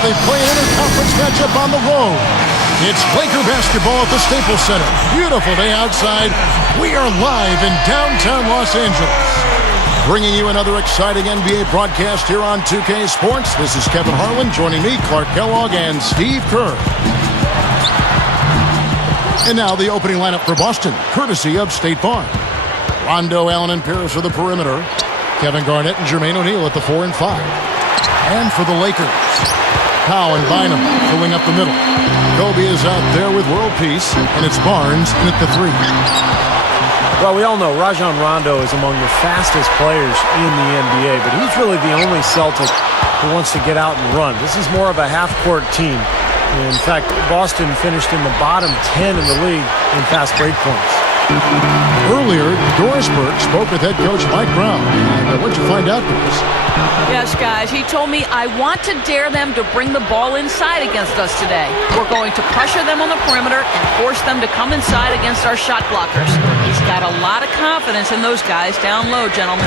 they play an interconference matchup on the road. It's Laker basketball at the Staples Center. Beautiful day outside. We are live in downtown Los Angeles. Bringing you another exciting NBA broadcast here on 2K Sports. This is Kevin Harlan. Joining me, Clark Kellogg and Steve Kerr. And now the opening lineup for Boston, courtesy of State Farm. Rondo, Allen, and Pierce are the perimeter. Kevin Garnett and Jermaine O'Neal at the 4 and 5. And for the Lakers, Powell and Bynum filling up the middle. Kobe is out there with world peace, and it's Barnes in at the 3. Well, we all know Rajon Rondo is among the fastest players in the NBA, but he's really the only Celtic who wants to get out and run. This is more of a half-court team. In fact, Boston finished in the bottom 10 in the league in fast break points. Earlier, Doris Burke spoke with head coach Mike Brown. What'd you find out, Doris? Yes, guys, he told me, I want to dare them to bring the ball inside against us today. We're going to pressure them on the perimeter and force them to come inside against our shot blockers. He's got a lot of confidence in those guys down low, gentlemen.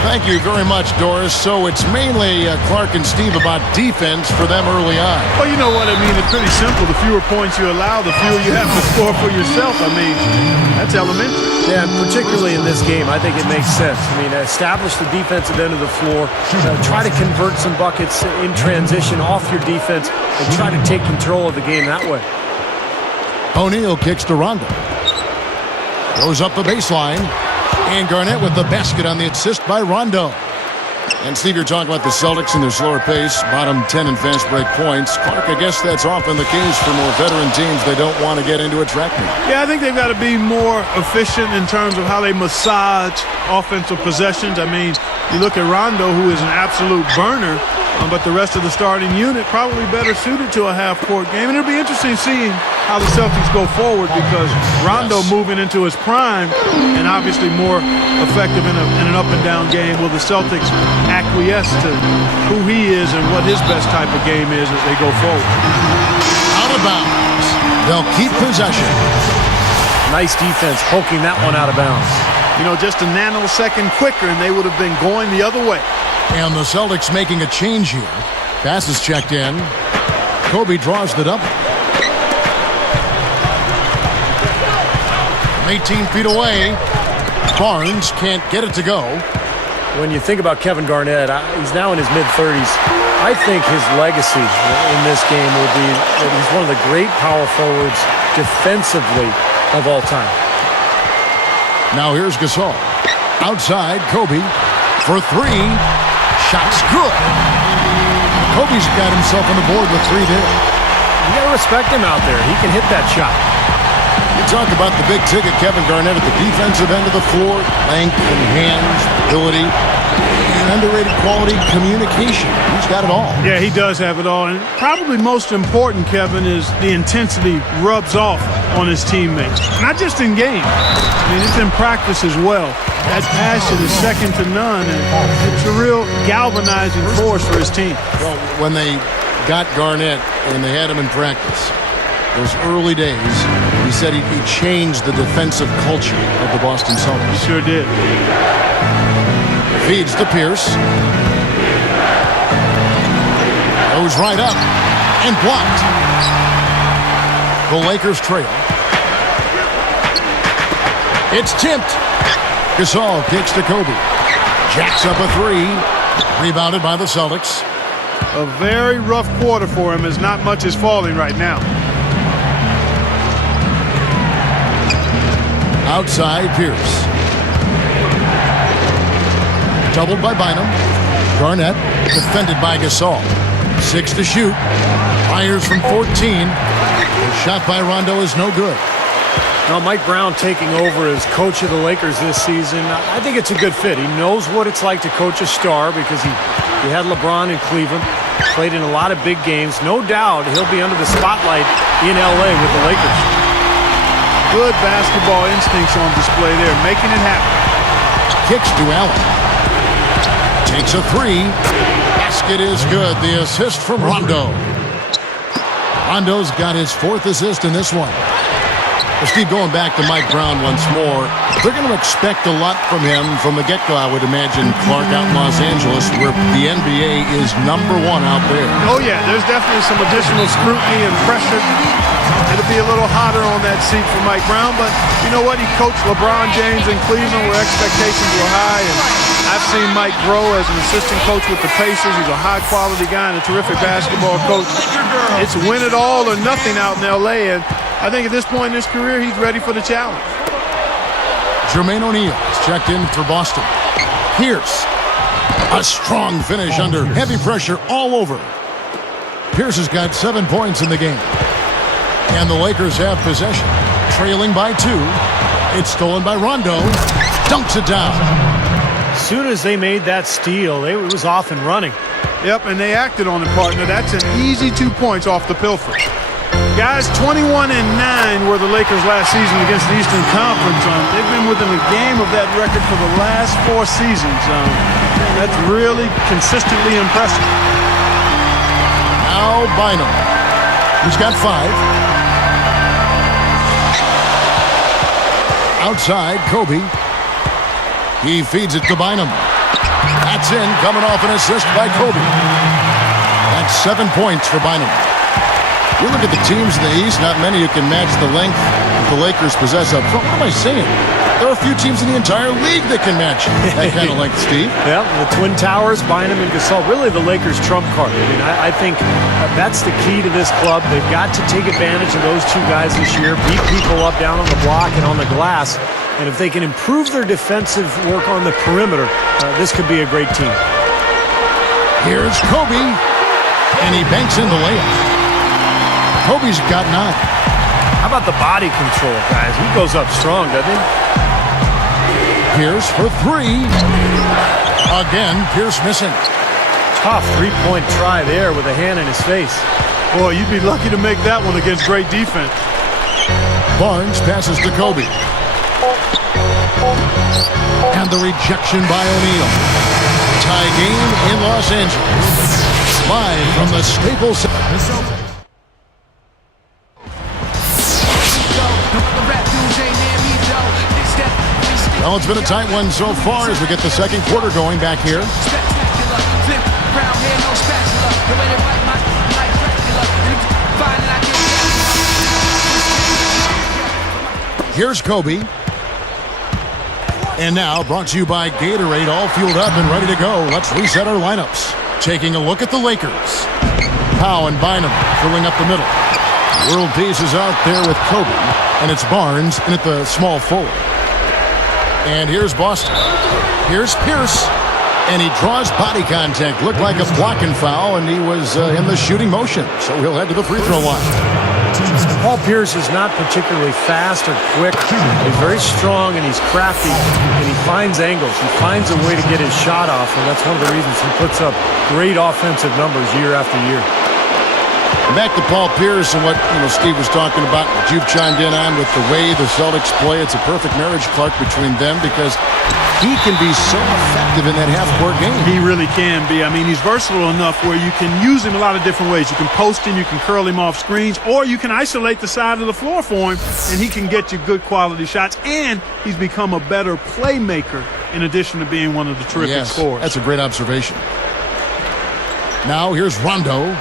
Thank you very much, Doris. So it's mainly Clark and Steve about defense for them early on. Well, you know what I mean. It's pretty simple. The fewer points you allow, the fewer you have to score for yourself. I mean, that's elementary. Yeah, particularly in this game, I think it makes sense. I mean, establish the defensive end of the floor, try to convert some buckets in transition off your defense, and try to take control of the game that way. O'Neal kicks to Rondo. Goes up the baseline. And Garnett with the basket on the assist by Rondo. And Steve, you're talking about the Celtics and their slower pace, bottom 10 in fast break points. Clark, I guess that's often the case for more veteran teams. They don't want to get into a track meet. Yeah, I think they've got to be more efficient in terms of how they massage offensive possessions. I mean, you look at Rondo, who is an absolute burner, but the rest of the starting unit probably better suited to a half-court game. And it'll be interesting seeing how the Celtics go forward because Rondo moving into his prime and obviously more effective in an up-and-down game. Will the Celtics acquiesce to who he is and what his best type of game is as they go forward? Out of bounds. They'll keep possession. Nice defense poking that one out of bounds. You know, just a nanosecond quicker and they would have been going the other way. And the Celtics making a change here. Pass is checked in. Kobe draws the double. 18 feet away. Barnes can't get it to go. When you think about Kevin Garnett, he's now in his mid-30s. I think his legacy in this game will be that he's one of the great power forwards defensively of all time. Now here's Gasol. Outside, Kobe for 3. Shot's good. Kobe's got himself on the board with 3 there. You got to respect him out there. He can hit that shot. You talk about the big ticket, Kevin Garnett at the defensive end of the floor. Length and hands, ability, and underrated quality communication. He's got it all. Yeah, he does have it all. And probably most important, Kevin, is the intensity rubs off on his teammates. Not just in game. I mean, it's in practice as well. That passion is second to none, and it's a real galvanizing force for his team. Well, when they got Garnett and they had him in practice, those early days, he said he changed the defensive culture of the Boston Celtics. He sure did. Feeds to Pierce. Goes right up and blocked. The Lakers trail. It's tipped. Gasol kicks to Kobe. Jacks up a 3. Rebounded by the Celtics. A very rough quarter for him as not much is falling right now. Outside, Pierce. Doubled by Bynum. Garnett defended by Gasol. 6 to shoot. Fires from 14. The shot by Rondo is no good. Now, Mike Brown taking over as coach of the Lakers this season, I think it's a good fit. He knows what it's like to coach a star because he had LeBron in Cleveland, played in a lot of big games. No doubt he'll be under the spotlight in L.A. with the Lakers. Good basketball instincts on display there, making it happen. Kicks to Allen. Takes a 3. Basket is good. The assist from Rondo. Rondo's got his 4th assist in this one. Well, Steve, going back to Mike Brown once more, they're going to expect a lot from him from the get-go, I would imagine, Clark, out in Los Angeles, where the NBA is #1 out there. Oh, yeah, there's definitely some additional scrutiny and pressure. It'll be a little hotter on that seat for Mike Brown, but you know what? He coached LeBron James in Cleveland where expectations were high, and I've seen Mike grow as an assistant coach with the Pacers. He's a high-quality guy and a terrific basketball coach. It's win it all or nothing out in L.A., and I think at this point in his career, he's ready for the challenge. Jermaine O'Neal is checked in for Boston. Pierce, a strong finish under heavy pressure all over. Pierce has got 7 points in the game. And the Lakers have possession, trailing by 2. It's stolen by Rondo. Dunks it down. As soon as they made that steal, it was off and running. Yep, and they acted on it, partner. That's an easy 2 points off the pilfer. Guys, 21-9 were the Lakers last season against the Eastern Conference. They've been within a game of that record for the last 4 seasons. That's really consistently impressive. Now Bynum. He's got 5. Outside, Kobe. He feeds it to Bynum. That's in, coming off an assist by Kobe. That's 7 points for Bynum. You look at the teams in the East, not many who can match the length that the Lakers possess up front. What am I saying? There are a few teams in the entire league that can match that kind of length, Steve. Yeah, the Twin Towers, Bynum and Gasol, really the Lakers' trump card. I mean, I think that's the key to this club. They've got to take advantage of those 2 guys this year, beat people up down on the block and on the glass. And if they can improve their defensive work on the perimeter, this could be a great team. Here's Kobe, and he banks in the layup. Kobe's got 9. How about the body control, guys? He goes up strong, doesn't he? Pierce for 3. Again, Pierce missing. Tough 3-point try there with a hand in his face. Boy, you'd be lucky to make that one against great defense. Barnes passes to Kobe. And the rejection by O'Neal. Tie game in Los Angeles. Live from the Staples Center. Well, it's been a tight one so far as we get the second quarter going back here. Here's Kobe. And now, brought to you by Gatorade, all fueled up and ready to go. Let's reset our lineups. Taking a look at the Lakers. Powell and Bynum filling up the middle. World Peace is out there with Kobe, and it's Barnes in at the small forward. And here's Boston. Here's Pierce. And he draws body contact. Looked like a blocking foul, and he was in the shooting motion. So he'll head to the free throw line. Paul Pierce is not particularly fast or quick. He's very strong, and he's crafty, and he finds angles. He finds a way to get his shot off, and that's one of the reasons he puts up great offensive numbers year after year. Back to Paul Pierce and what Steve was talking about, what you've chimed in on with the way the Celtics play. It's a perfect marriage, Clark, between them because he can be so effective in that half-court game. He really can be. I mean, he's versatile enough where you can use him a lot of different ways. You can post him, you can curl him off screens, or you can isolate the side of the floor for him, and he can get you good quality shots. And he's become a better playmaker in addition to being one of the terrific scorers. That's a great observation. Now here's Rondo.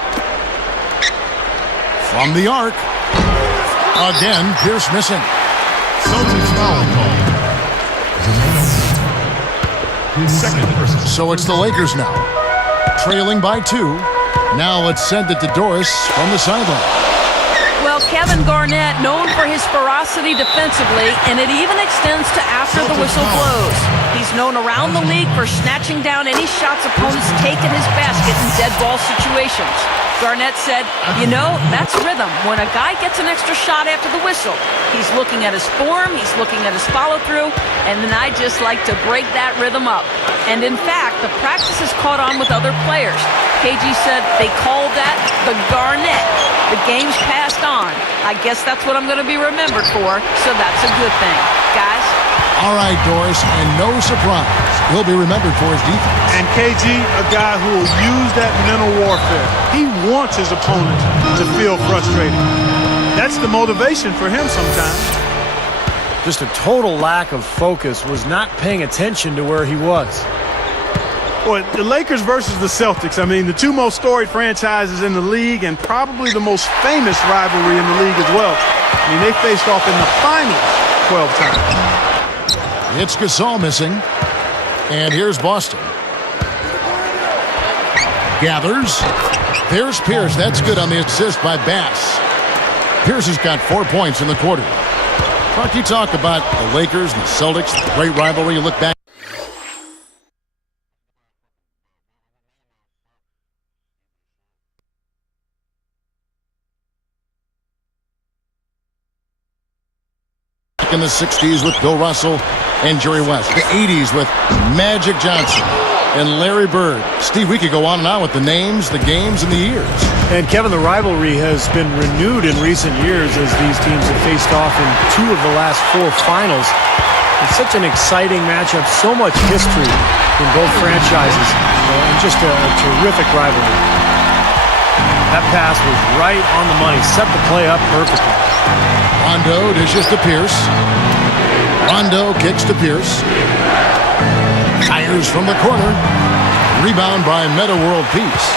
From the arc. Again, Pierce missing. Celtics foul call. His second person. So it's the Lakers now. Trailing by 2. Now let's send it to Doris from the sideline. Well, Kevin Garnett, known for his ferocity defensively, and it even extends to after the whistle blows. He's known around the league for snatching down any shots opponents take in his basket in dead ball situations. Garnett said, that's rhythm. When a guy gets an extra shot after the whistle, he's looking at his form, he's looking at his follow-through, and then I just like to break that rhythm up. And in fact, the practice has caught on with other players. KG said they called that the Garnett. The game's passed on. I guess that's what I'm going to be remembered for, so that's a good thing. Guys? All right, Doris, and no surprise, he'll be remembered for his defense. And KG, a guy who will use that mental warfare. He wants his opponent to feel frustrated. That's the motivation for him sometimes. Just a total lack of focus, was not paying attention to where he was. Boy, the Lakers versus the Celtics, I mean, the two most storied franchises in the league and probably the most famous rivalry in the league as well. I mean, they faced off in the finals 12 times. It's Gasol missing. And here's Boston. Gathers. There's Pierce. That's good on the assist by Bass. Pierce has got 4 points in the quarter. Mark, you talk about the Lakers and the Celtics, the great rivalry. You look back in the 60s with Bill Russell and Jerry West. The 80s with Magic Johnson and Larry Bird. Steve, we could go on and on with the names, the games, and the years. And Kevin, the rivalry has been renewed in recent years as these teams have faced off in 2 of the last 4 finals. It's such an exciting matchup, so much history in both franchises, and just a terrific rivalry. That pass was right on the money, set the play up perfectly. Rondo dishes to Pierce. Rondo kicks to Pierce. Fires from the corner. Rebound by Metta World Peace.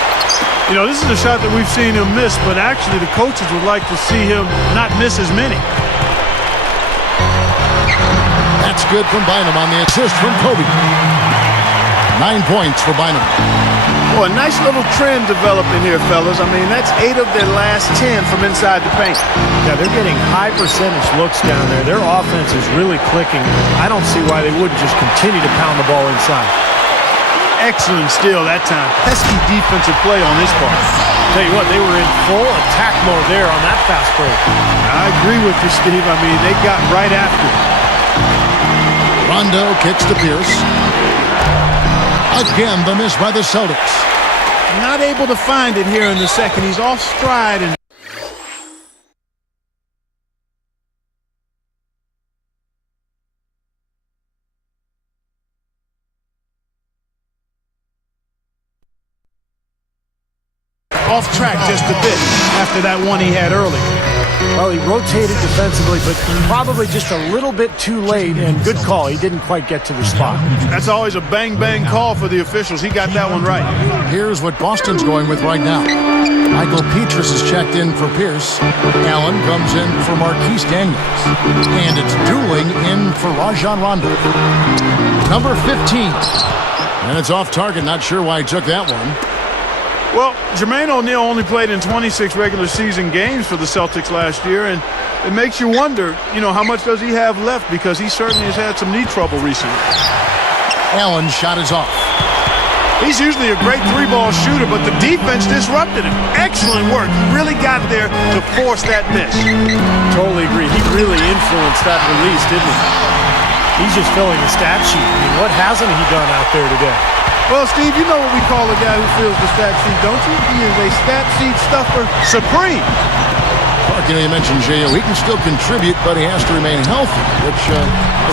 You know, this is a shot that we've seen him miss, but actually the coaches would like to see him not miss as many. That's good from Bynum on the assist from Kobe. 9 points for Bynum. Well, a nice little trend developing here, fellas. I mean, that's 8 of their last 10 from inside the paint. Yeah, they're getting high percentage looks down there. Their offense is really clicking. I don't see why they wouldn't just continue to pound the ball inside. Excellent steal that time. Pesky defensive play on his part. Tell you what, they were in full attack mode there on that fast break. I agree with you, Steve. I mean, they got right after it. Rondo kicks to Pierce. Again, the miss by the Celtics. Not able to find it here in the second. He's off stride and off track just a bit after that one he had earlier. Well, he rotated defensively, but probably just a little bit too late, and good call. He didn't quite get to the spot. That's always a bang-bang call for the officials. He got that one right. Here's what Boston's going with right now. Michael Petrus is checked in for Pierce. Allen comes in for Marquise Daniels. And it's dueling in for Rajon Rondo. Number 15. And it's off target. Not sure why he took that one. Well, Jermaine O'Neal only played in 26 regular season games for the Celtics last year, and it makes you wonder, you know, how much does he have left, because he certainly has had some knee trouble recently. Allen's shot is off. He's usually a great 3-ball shooter, but the defense disrupted him. Excellent work. He really got there to force that miss. Totally agree. He really influenced that release, didn't he? He's just filling the stat sheet. I mean, what hasn't he done out there today? Well, Steve, you know what we call a guy who fills the stat sheet, don't you? He is a stat sheet stuffer supreme. Mark, you know, you mentioned J.O. He can still contribute, but he has to remain healthy, which,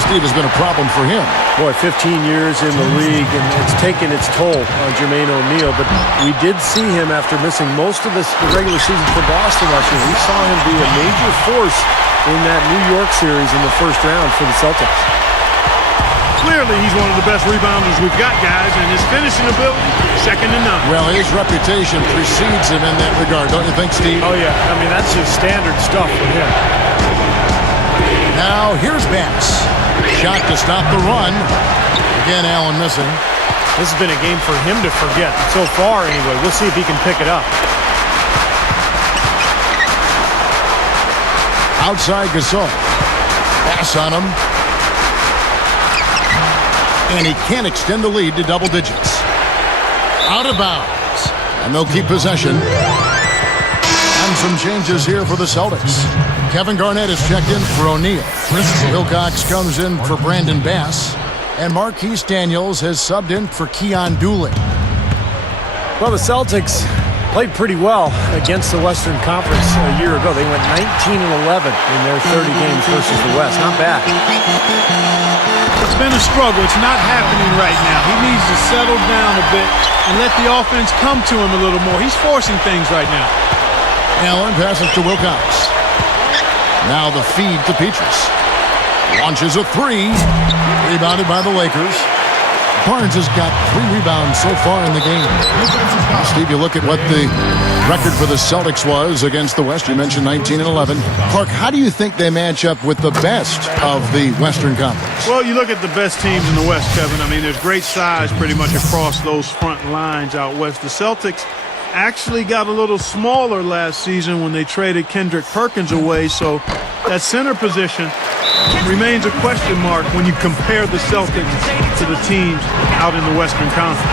Steve, has been a problem for him. Boy, 15 years in the league, and it's taken its toll on Jermaine O'Neal, but we did see him after missing most of the regular season for Boston last year. We saw him be a major force in that New York series in the first round for the Celtics. Clearly, he's one of the best rebounders we've got, guys, and his finishing ability, second to none. Well, his reputation precedes him in that regard, don't you think, Steve? Oh, yeah. I mean, that's just standard stuff for him. Now, here's Bass. Shot to stop the run. Again, Allen missing. This has been a game for him to forget. So far, anyway. We'll see if he can pick it up. Outside Gasol. Pass on him. And he can't extend the lead to double digits. Out of bounds. And they'll keep possession. And some changes here for the Celtics. Kevin Garnett is checked in for O'Neal. Wilcox comes in for Brandon Bass. And Marquise Daniels has subbed in for Keon Doolin. Well, the Celtics played pretty well against the Western Conference a year ago. They went 19-11 in their 30 games versus the West. Not bad. It's been a struggle. It's not happening right now. He needs to settle down a bit and let the offense come to him a little more. He's forcing things right now. Allen passes to Wilcox. Now the feed to Petrus. Launches a three. Rebounded by the Lakers. Barnes has got 3 rebounds so far in the game. Steve, you look at what the record for the Celtics was against the West. You mentioned 19-11. Clark, how do you think they match up with the best of the Western Conference? Well, you look at the best teams in the West, Kevin. I mean, there's great size pretty much across those front lines out west. The Celtics actually got a little smaller last season when they traded Kendrick Perkins away, so that center position remains a question mark when you compare the Celtics to the teams out in the Western Conference.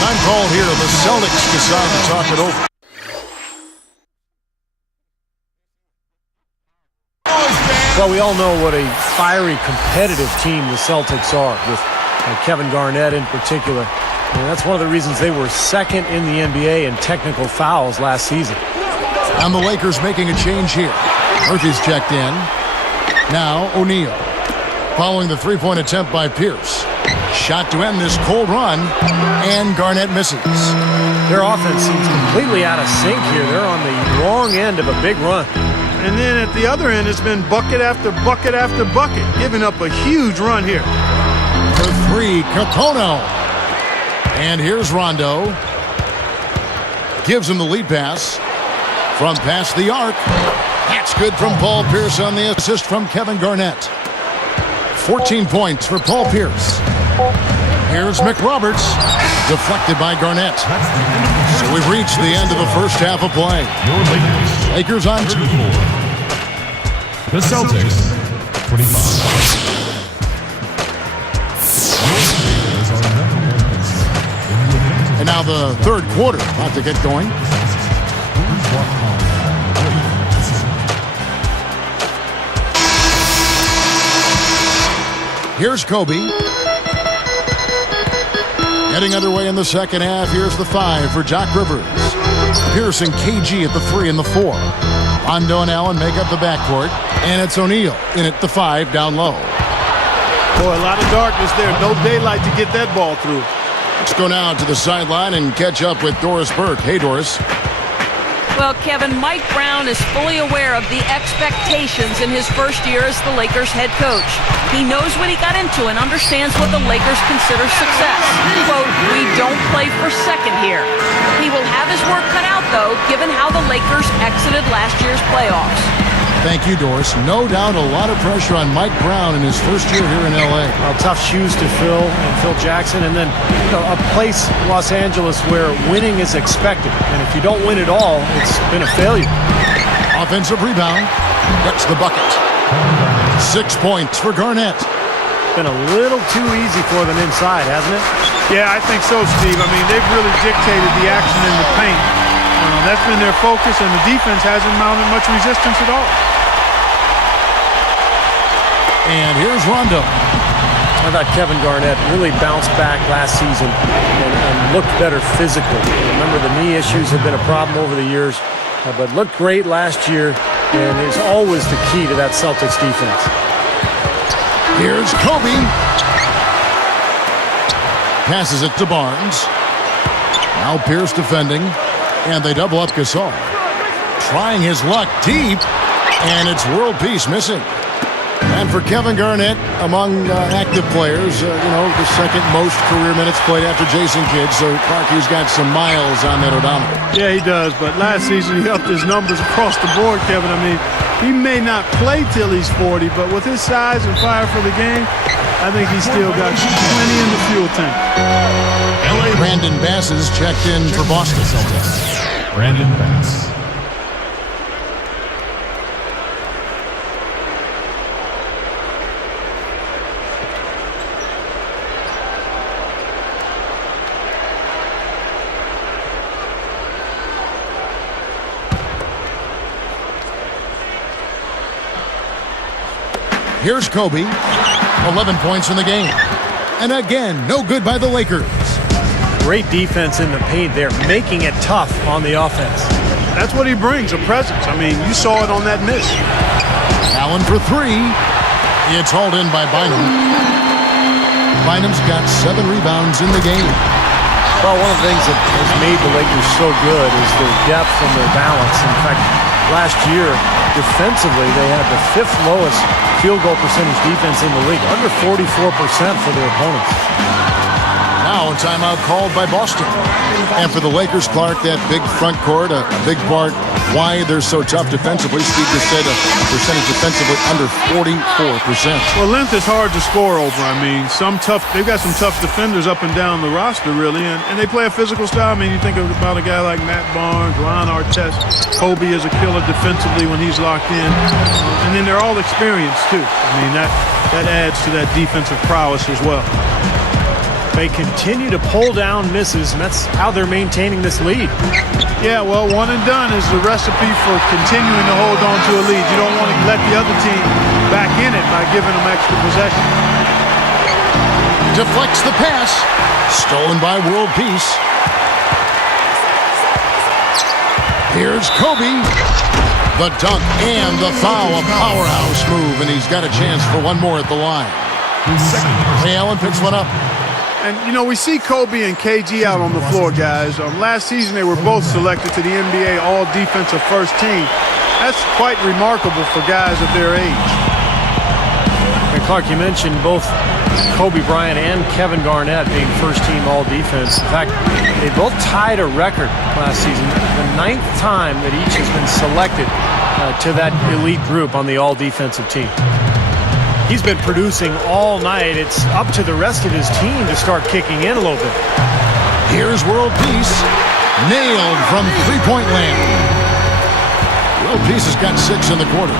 Time called here. The Celtics decide to talk it over. Well, we all know what a fiery, competitive team the Celtics are, with Kevin Garnett in particular. And that's one of the reasons they were second in the NBA in technical fouls last season. And the Lakers making a change here. Murphy's checked in. Now O'Neal. Following the three-point attempt by Pierce. Shot to end this cold run, and Garnett misses. Their offense seems completely out of sync here. They're on the wrong end of a big run. And then at the other end, it's been bucket after bucket after bucket, giving up a huge run here. For three, Capono. And here's Rondo. Gives him the lead pass from past the arc. That's good from Paul Pierce on the assist from Kevin Garnett. 14 points for Paul Pierce. Here's McRoberts. Deflected by Garnett. So we've reached the end of the first half of play. Your Lakers on 2. The Celtics, 25. And now the third quarter about to get going. Here's Kobe. Getting underway in the second half. Here's the 5 for Doc Rivers. Pierce and KG at the 3 and the 4. Rondo and Allen make up the backcourt. And it's O'Neal in at the 5 down low. Boy, a lot of darkness there. No daylight to get that ball through. Let's go now to the sideline and catch up with Doris Burke. Hey, Doris. Well, Kevin, Mike Brown is fully aware of the expectations in his first year as the Lakers head coach. He knows what he got into and understands what the Lakers consider success. Quote, "We don't play for second here." He will have his work cut out, though, given how the Lakers exited last year's playoffs. Thank you, Doris. No doubt a lot of pressure on Mike Brown in his first year here in L.A. Tough shoes to fill, and Phil Jackson, and then a place, Los Angeles, where winning is expected. And if you don't win at all, it's been a failure. Offensive rebound. Gets the bucket. 6 points for Garnett. Been a little too easy for them inside, hasn't it? Yeah, I think so, Steve. I mean, they've really dictated the action in the paint. That's been their focus, and the defense hasn't mounted much resistance at all. And here's Rondo. I thought Kevin Garnett really bounced back last season and looked better physical. Remember, the knee issues have been a problem over the years, but looked great last year, and is always the key to that Celtics defense. Here's Kobe. Passes it to Barnes. Now Pierce defending, and they double up Gasol. Trying his luck deep, and it's world peace missing. And for Kevin Garnett, among active players, the second most career minutes played after Jason Kidd. So Clark, he's got some miles on that odometer. Yeah, he does. But last season, he upped his numbers across the board, Kevin. I mean, he may not play till he's 40, but with his size and fire for the game, I think he's still got plenty in the fuel tank. Brandon Bass is checked in for Boston Celtics. Brandon Bass. Here's Kobe. 11 points in the game. And again, no good by the Lakers. Great defense in the paint there, making it tough on the offense. That's what he brings, a presence. I mean, you saw it on that miss. Allen for 3. It's hauled in by Bynum. Bynum's got 7 rebounds in the game. Well, one of the things that has made the Lakers so good is their depth and their balance. In fact, last year, defensively, they had the 5th lowest field goal percentage defense in the league, under 44% for their opponents. Now a timeout called by Boston. And for the Lakers, Clark, that big front court, a big part why they're so tough defensively. Steve just said a percentage defensively under 44%. Well, length is hard to score over. I mean, they've got some tough defenders up and down the roster, really, and they play a physical style. I mean, you think about a guy like Matt Barnes, Ron Artest. Kobe is a killer defensively when he's locked in. And then they're all experienced, too. I mean, that adds to that defensive prowess as well. They continue to pull down misses, and that's how they're maintaining this lead. Yeah, well, one and done is the recipe for continuing to hold on to a lead. You don't want to let the other team back in it by giving them extra possession. Deflects the pass. Stolen by World Peace. Here's Kobe. The dunk and the foul. A powerhouse move, and he's got a chance for one more at the line. Ray Allen picks one up. And, you know, we see Kobe and KG out on the floor, guys. Last season, they were both selected to the NBA All-Defensive First Team. That's quite remarkable for guys of their age. And Clark, you mentioned both Kobe Bryant and Kevin Garnett being first-team All-Defense. In fact, they both tied a record last season, the 9th time that each has been selected to that elite group on the All-Defensive team. He's been producing all night. It's up to the rest of his team to start kicking in a little bit. Here's World Peace. Nailed from three-point land. World Peace has got 6 in the quarter.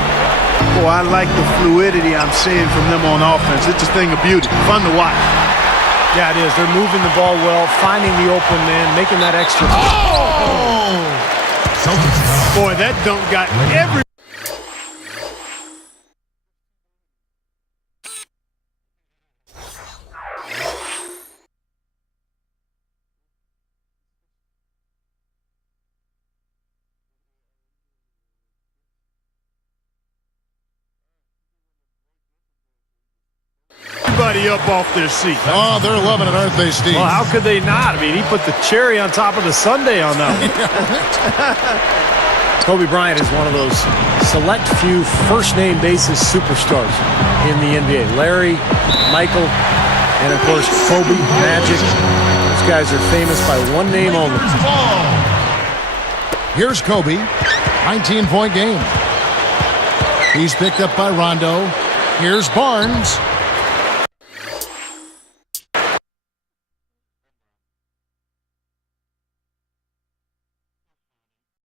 Boy, I like the fluidity I'm seeing from them on offense. It's a thing of beauty. Fun to watch. Yeah, it is. They're moving the ball well, finding the open man, making that extra. Oh! Celtics now. Boy, that dunk got every... everybody up off their seat. Oh, they're loving it, aren't they, Steve? Well, how could they not? I mean, he put the cherry on top of the sundae on that one. Kobe Bryant is one of those select few first-name basis superstars in the NBA. Larry, Michael, and, of course, Kobe, Magic. Those guys are famous by one name only. Here's Kobe. 19-point game. He's picked up by Rondo. Here's Barnes.